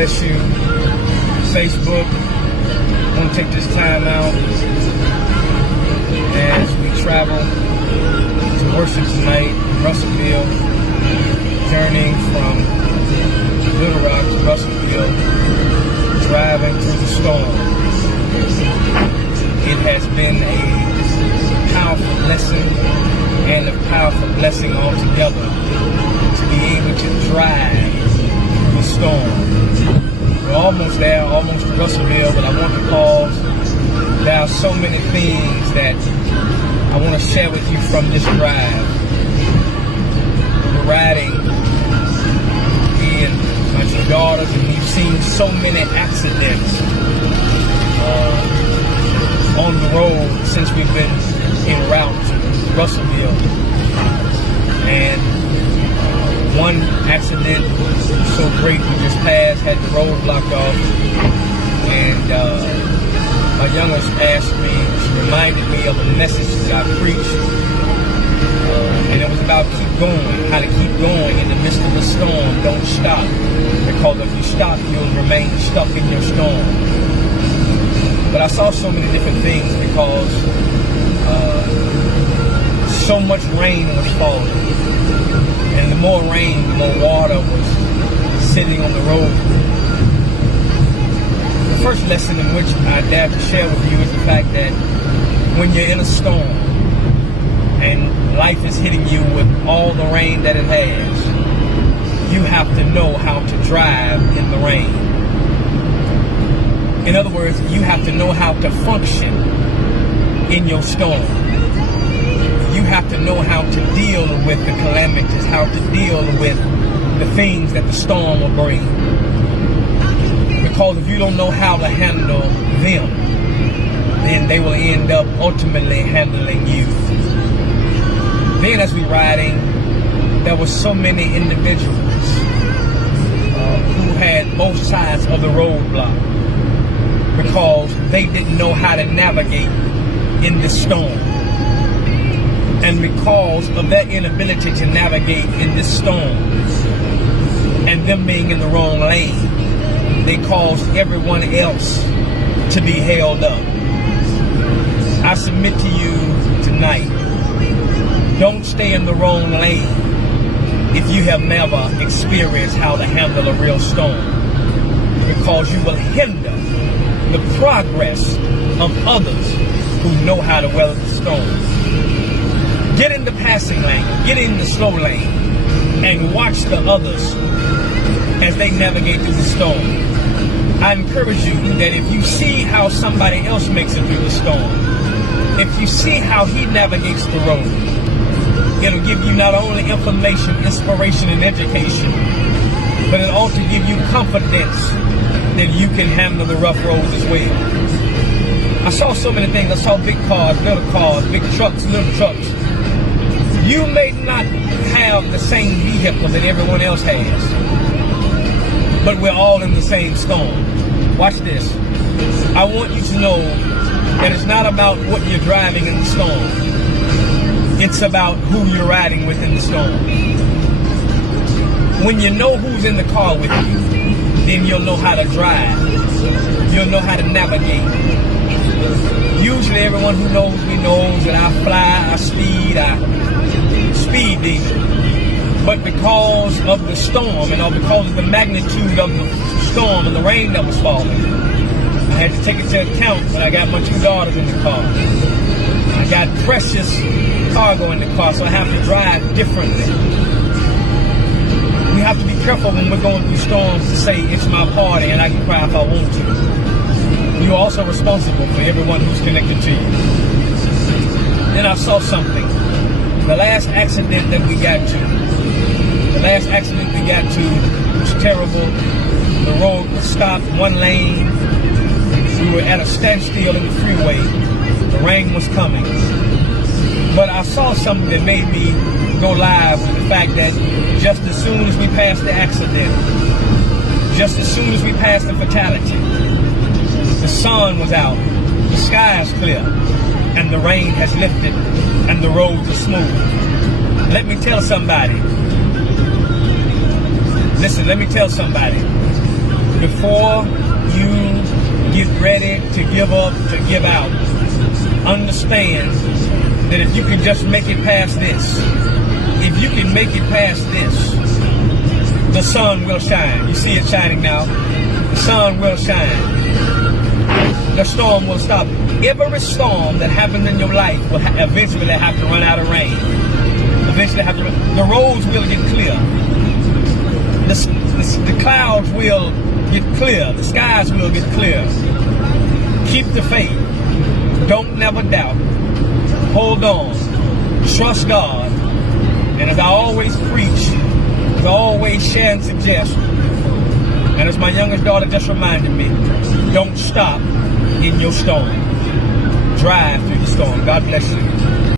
bless you. Facebook, I want to take this time out as we travel to worship tonight in Russellville, journeying from Little Rock to Russellville, driving through the storm. It has been a powerful lesson and a powerful blessing altogether to be able to drive through the storm. We're almost there, almost to Russellville, but I want to pause. There are so many things that I want to share with you from this drive. We're riding, me and my two daughters, and we've seen so many accidents on the road since we've been en route to Russellville. And one accident so great we just passed, had the road blocked off, and my youngest asked me, she reminded me of a message that I preached, and it was about keep going, how to keep going in the midst of the storm. Don't stop, because if you stop, you'll remain stuck in your storm. But I saw so many different things because so much rain was falling. And the more rain, the more water was sitting on the road. The first lesson in which I dare to share with you is the fact that when you're in a storm and life is hitting you with all the rain that it has, you have to know how to drive in the rain. In other words, you have to know how to function in your storm. You have to know how to deal with the calamities, how to deal with the things that the storm will bring. Because if you don't know how to handle them, then they will end up ultimately handling you. Then as we riding, there were so many individuals who had both sides of the roadblock because they didn't know how to navigate in this storm. And because of their inability to navigate in this storm and them being in the wrong lane, they caused everyone else to be held up. I submit to you tonight, don't stay in the wrong lane if you have never experienced how to handle a real storm, because you will hinder the progress of others who know how to weather the storm. Get in the passing lane, get in the slow lane, and watch the others as they navigate through the storm. I encourage you that if you see how somebody else makes it through the storm, if you see how he navigates the road, it'll give you not only information, inspiration, and education, but it ought to give you confidence that you can handle the rough roads as well. I saw so many things. I saw big cars, big trucks, little trucks. You may not have the same vehicle that everyone else has, but we're all in the same storm. Watch this. I want you to know that it's not about what you're driving in the storm. It's about who you're riding with in the storm. When you know who's in the car with you, then you'll know how to drive. You'll know how to navigate. Usually everyone who knows me knows that I fly, I speed demon. But because of the storm and because of the magnitude of the storm and the rain that was falling, I had to take it to account when I got my two daughters in the car. I got precious cargo in the car, so I have to drive differently. We have to be careful when we're going through storms to say it's my party and I can cry if I want to. You're also responsible for everyone who's connected to you. Then I saw something. The last accident that we got to was terrible. The road was stopped, one lane. We were at a standstill in the freeway. The rain was coming. But I saw something that made me go live with the fact that just as soon as we passed the accident, just as soon as we passed the fatality, the sun was out, the sky is clear, and the rain has lifted, and the roads are smooth. Let me tell somebody. Listen, let me tell somebody. before you get ready to give up, to give out, understand that if you can just make it past this, if you can make it past this, the sun will shine. You see it shining now. The sun will shine. The storm will stop. Every storm that happens in your life will eventually have to run out of rain. Eventually have to. The roads will get clear. The clouds will get clear. The skies will get clear. Keep the faith. Don't never doubt. Hold on. Trust God. And as I always preach, as I always share and suggest, and as my youngest daughter just reminded me, don't stop in your storm. Drive through the storm. God bless you.